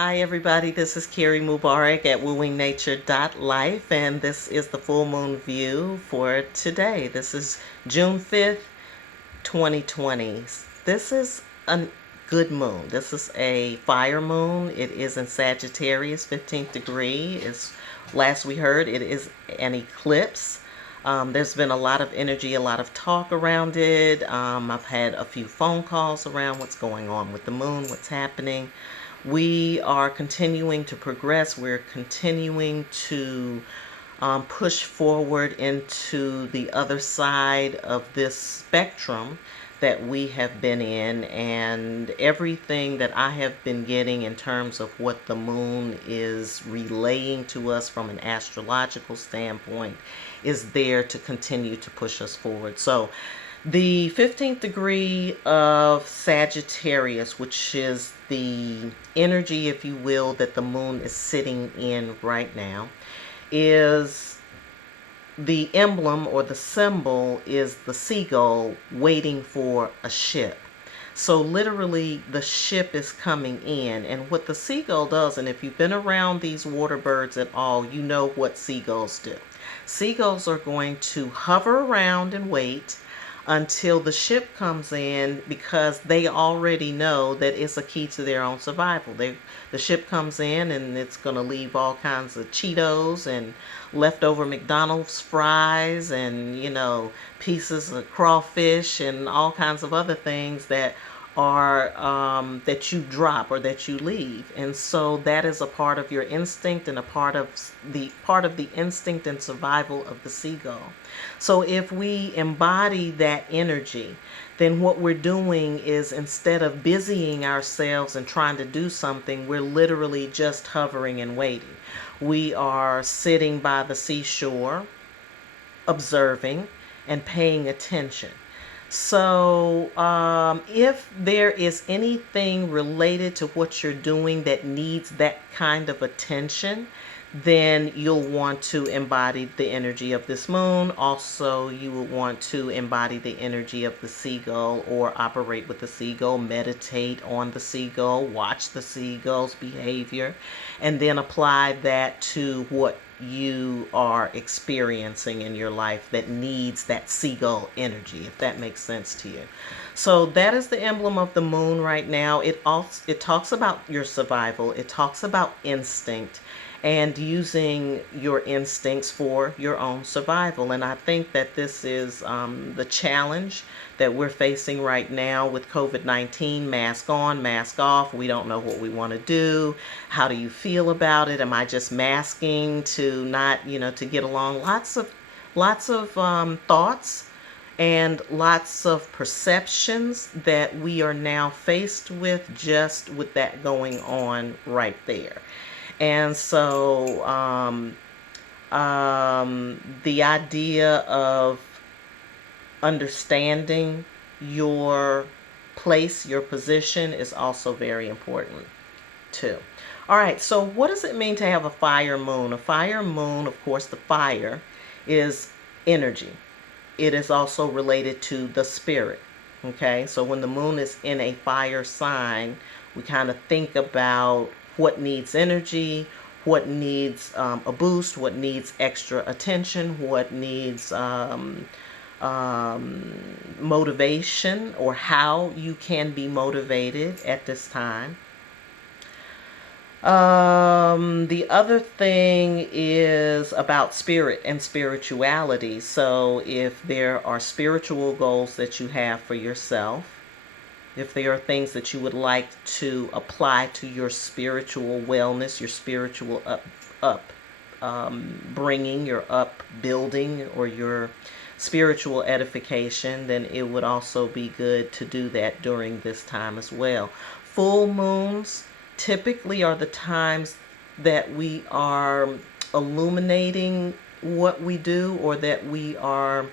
Hi everybody, this is Carrie Mubarak at wooingnature.life, and this is the full moon view for today. This is June 5th, 2020. This is a good moon. This is a fire moon. It is in Sagittarius, 15th degree. Last we heard, it is an eclipse. There's been a lot of energy, a lot of talk around it. I've had a few phone calls around what's going on with the moon, what's happening. We are continuing to progress. We're continuing to push forward into the other side of this spectrum that we have been in, and everything that I have been getting in terms of what the moon is relaying to us from an astrological standpoint is there to continue to push us forward. So the 15th degree of Sagittarius, which is the energy, if you will, that the moon is sitting in right now, is the emblem or the symbol is the seagull waiting for a ship. So literally the ship is coming in, and what the seagull does, and if you've been around these water birds at all, you know what seagulls do. Seagulls are going to hover around and wait until the ship comes in, because they already know that it's a key to their own survival. The ship comes in and it's going to leave all kinds of Cheetos and leftover McDonald's fries and, pieces of crawfish and all kinds of other things that are that you drop or that you leave. And so that is a part of your instinct and a part of the instinct and survival of the seagull. So if we embody that energy, then what we're doing is, instead of busying ourselves and trying to do something, we're literally just hovering and waiting. We are sitting by the seashore, observing and paying attention. So if there is anything related to what you're doing that needs that kind of attention, then you'll want to embody the energy of this moon. Also, you will want to embody the energy of the seagull, or operate with the seagull, meditate on the seagull, watch the seagull's behavior, and then apply that to what you are experiencing in your life that needs that seagull energy, if that makes sense to you. So that is the emblem of the moon right now. It talks about your survival. It talks about instinct and using your instincts for your own survival. And I think that this is the challenge that we're facing right now with COVID-19. Mask on, mask off. We don't know what we want to do. How do you feel about it? Am I just masking to not, to get along? Lots of thoughts and lots of perceptions that we are now faced with, just with that going on right there. And so the idea of understanding your place, your position, is also very important too. All right, so what does it mean to have a fire moon? A fire moon, of course, the fire is energy. It is also related to the spirit. Okay, so when the moon is in a fire sign, we kind of think about what needs energy, what needs a boost, what needs extra attention, what needs motivation, or how you can be motivated at this time. The other thing is about spirit and spirituality. So if there are spiritual goals that you have for yourself, if there are things that you would like to apply to your spiritual wellness, your spiritual bringing, your upbuilding, or your spiritual edification, then it would also be good to do that during this time as well. Full moons typically are the times that we are illuminating what we do, or that we are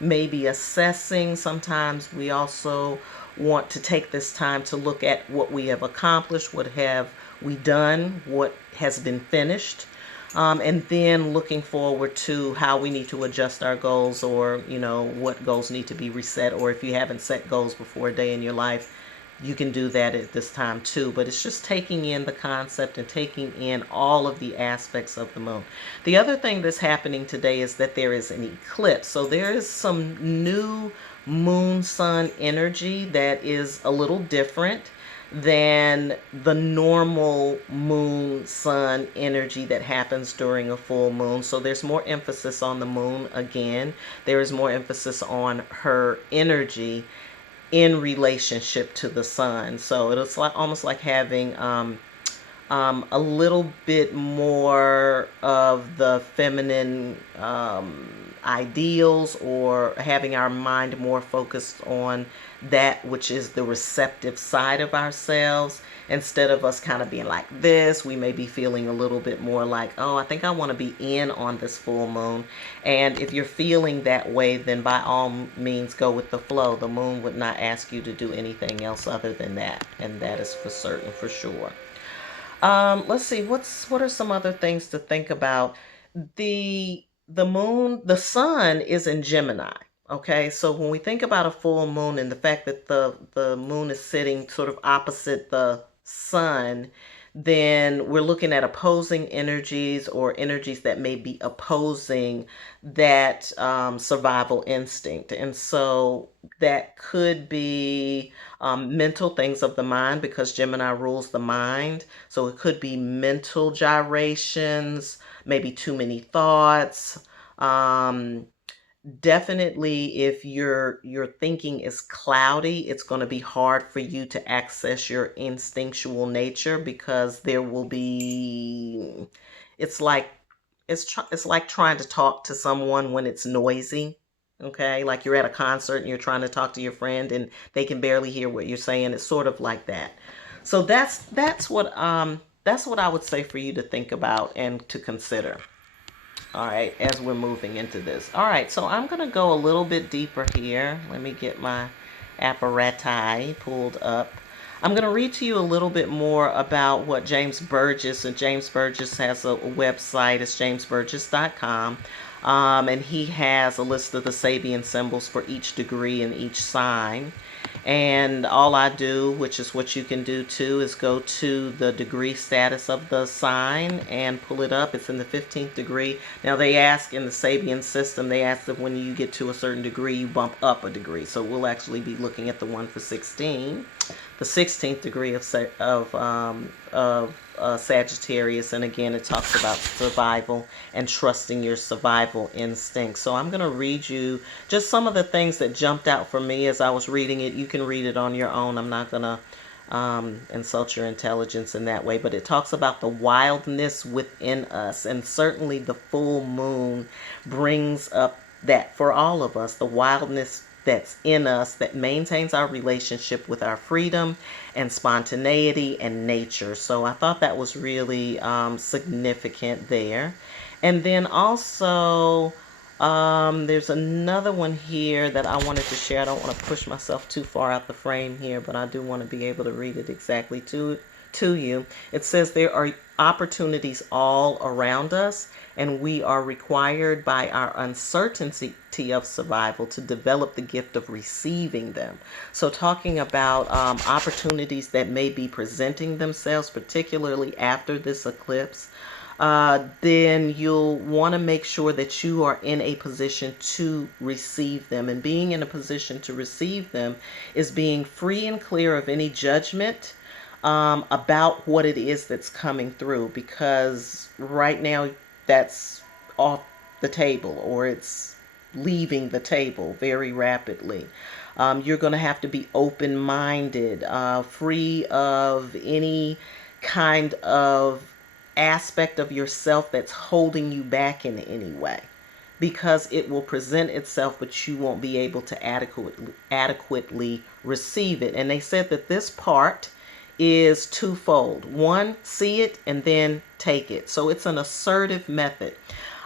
maybe assessing. Sometimes we also want to take this time to look at what we have accomplished, what have we done, what has been finished, and then looking forward to how we need to adjust our goals, or what goals need to be reset. Or if you haven't set goals before a day in your life, you can do that at this time too. But it's just taking in the concept and taking in all of the aspects of the moon. The other thing that's happening today is that there is an eclipse. So there is some new moon sun energy that is a little different than the normal moon sun energy that happens during a full moon. So there's more emphasis on the moon again. There is more emphasis on her energy in relationship to the sun. So it's like almost like having a little bit more of the feminine ideals, or having our mind more focused on that which is the receptive side of ourselves. Instead of us kind of being like this, we may be feeling a little bit more like, oh, I think I want to be in on this full moon. And if you're feeling that way, then by all means go with the flow. The moon would not ask you to do anything else other than that, and that is for certain, for sure. Let's see, what are some other things to think about? The moon, the sun is in Gemini. Okay, so when we think about a full moon and the fact that the moon is sitting sort of opposite the sun, then we're looking at opposing energies, or energies that may be opposing that survival instinct. And so that could be mental things of the mind, because Gemini rules the mind. So it could be mental gyrations, maybe too many thoughts. Definitely, if your thinking is cloudy, it's going to be hard for you to access your instinctual nature, because there will be, it's like it's like trying to talk to someone when it's noisy. Okay, like you're at a concert and you're trying to talk to your friend and they can barely hear what you're saying. It's sort of like that. So that's what I would say for you to think about and to consider. All right, as we're moving into this. All right, so I'm going to go a little bit deeper here. Let me get my apparati pulled up. I'm going to read to you a little bit more about what James Burgess, and James Burgess has a website. It's jamesburgess.com. And he has a list of the Sabian symbols for each degree and each sign. And all I do, which is what you can do too, is go to the degree status of the sign and pull it up. It's in the 15th degree. Now they ask in the Sabian system, they ask that when you get to a certain degree, you bump up a degree. So we'll actually be looking at the one for 16, the 16th degree of Sagittarius. And again, it talks about survival and trusting your survival instincts. So I'm going to read you just some of the things that jumped out for me as I was reading it. You can read it on your own. I'm not going to insult your intelligence in that way, but it talks about the wildness within us. And certainly the full moon brings up that for all of us, the wildness that's in us that maintains our relationship with our freedom and spontaneity and nature. So I thought that was really significant there. And then also, there's another one here that I wanted to share. I don't want to push myself too far out the frame here, but I do want to be able to read it exactly to you. It says there are opportunities all around us, and we are required by our uncertainty of survival to develop the gift of receiving them. So talking about opportunities that may be presenting themselves, particularly after this eclipse, then you'll want to make sure that you are in a position to receive them. And being in a position to receive them is being free and clear of any judgment about what it is that's coming through, because right now that's off the table, or it's leaving the table very rapidly. You're going to have to be open-minded, free of any kind of aspect of yourself that's holding you back in any way, because it will present itself, but you won't be able to adequately receive it. And they said that this part is twofold. One, see it and then take it. So it's an assertive method.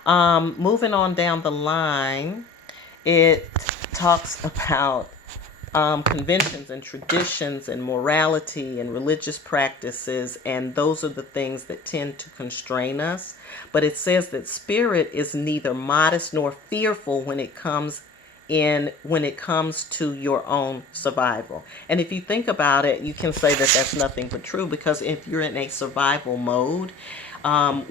Moving on down the line, it talks about conventions and traditions and morality and religious practices, and those are the things that tend to constrain us. But it says that spirit is neither modest nor fearful when it comes in when it comes to your own survival. And if you think about it, you can say that that's nothing but true, because if you're in a survival mode,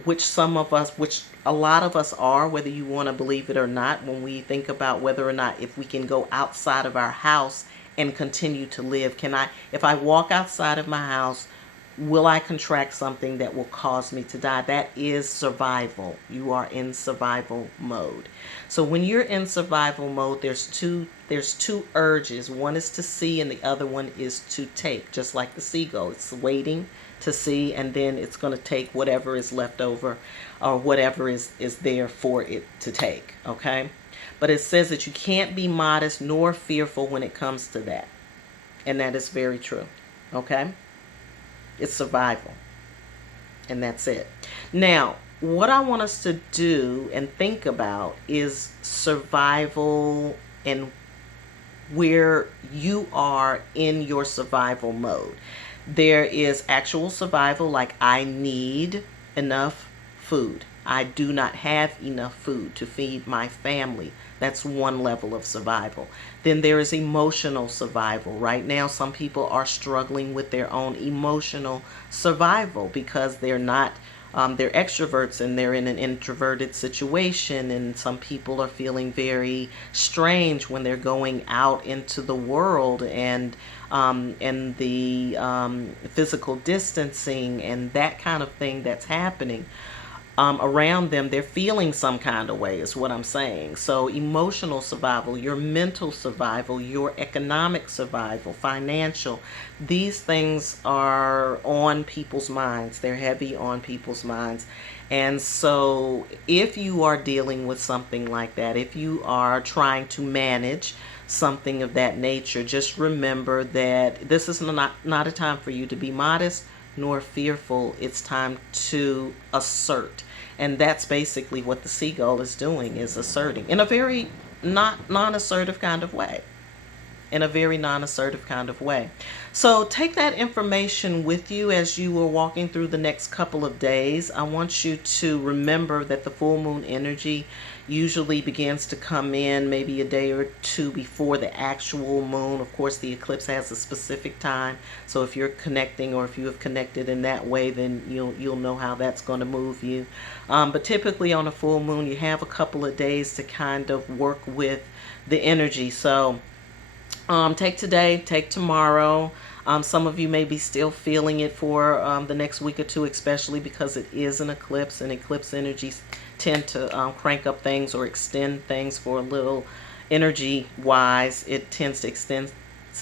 which a lot of us are, whether you want to believe it or not, when we think about whether or not if we can go outside of our house and continue to live. If I walk outside of my house, will I contract something that will cause me to die? That is survival. You are in survival mode. So when you're in survival mode, there's two urges. One is to see and the other one is to take. Just like the seagull, it's waiting to see, and then it's going to take whatever is left over, or whatever is there for it to take. Okay? But it says that you can't be modest nor fearful when it comes to that. And that is very true. Okay? It's survival. And that's it. Now, what I want us to do and think about is survival and where you are in your survival mode. There is actual survival, like I need enough food. I do not have enough food to feed my family. That's one level of survival. Then there is emotional survival. Right now, some people are struggling with their own emotional survival because they're not, they're extroverts and they're in an introverted situation. And some people are feeling very strange when they're going out into the world, and the physical distancing and that kind of thing that's happening around them. They're feeling some kind of way, is what I'm saying. So emotional survival, your mental survival, your economic survival, financial, these things are on people's minds. They're heavy on people's minds. And so if you are dealing with something like that, if you are trying to manage something of that nature, just remember that this is not a time for you to be modest nor fearful. It's time to assert. And that's basically what the seagull is doing, is asserting in a very non-assertive kind of way. In a very non-assertive kind of way. So take that information with you as you are walking through the next couple of days. I want you to remember that the full moon energy usually begins to come in maybe a day or two before the actual moon. Of course, the eclipse has a specific time. So if you're connecting, or if you have connected in that way, then you'll know how that's going to move you. But typically on a full moon, you have a couple of days to kind of work with the energy. So take today, take tomorrow. Some of you may be still feeling it for the next week or two, especially because it is an eclipse, and eclipse energies tend to crank up things or extend things for a little. Energy wise, it tends to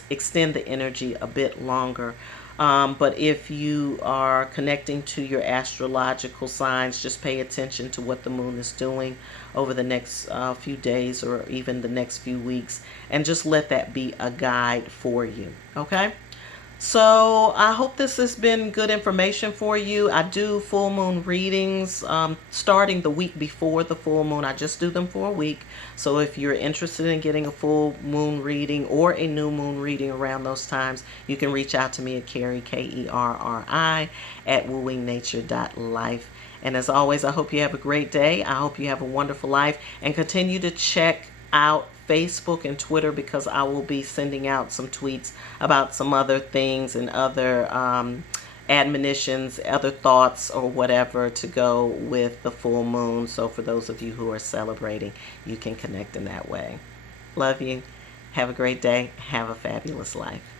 extend the energy a bit longer. But if you are connecting to your astrological signs, just pay attention to what the moon is doing over the next few days, or even the next few weeks, and just let that be a guide for you. Okay? So I hope this has been good information for you. I do full moon readings starting the week before the full moon. I just do them for a week. So if you're interested in getting a full moon reading or a new moon reading around those times, you can reach out to me at Kerri, Kerri, at wooingnature.life. And as always, I hope you have a great day. I hope you have a wonderful life, and continue to check out Facebook and Twitter, because I will be sending out some tweets about some other things and other admonitions, other thoughts, or whatever to go with the full moon. So for those of you who are celebrating, you can connect in that way. Love you. Have a great day. Have a fabulous life.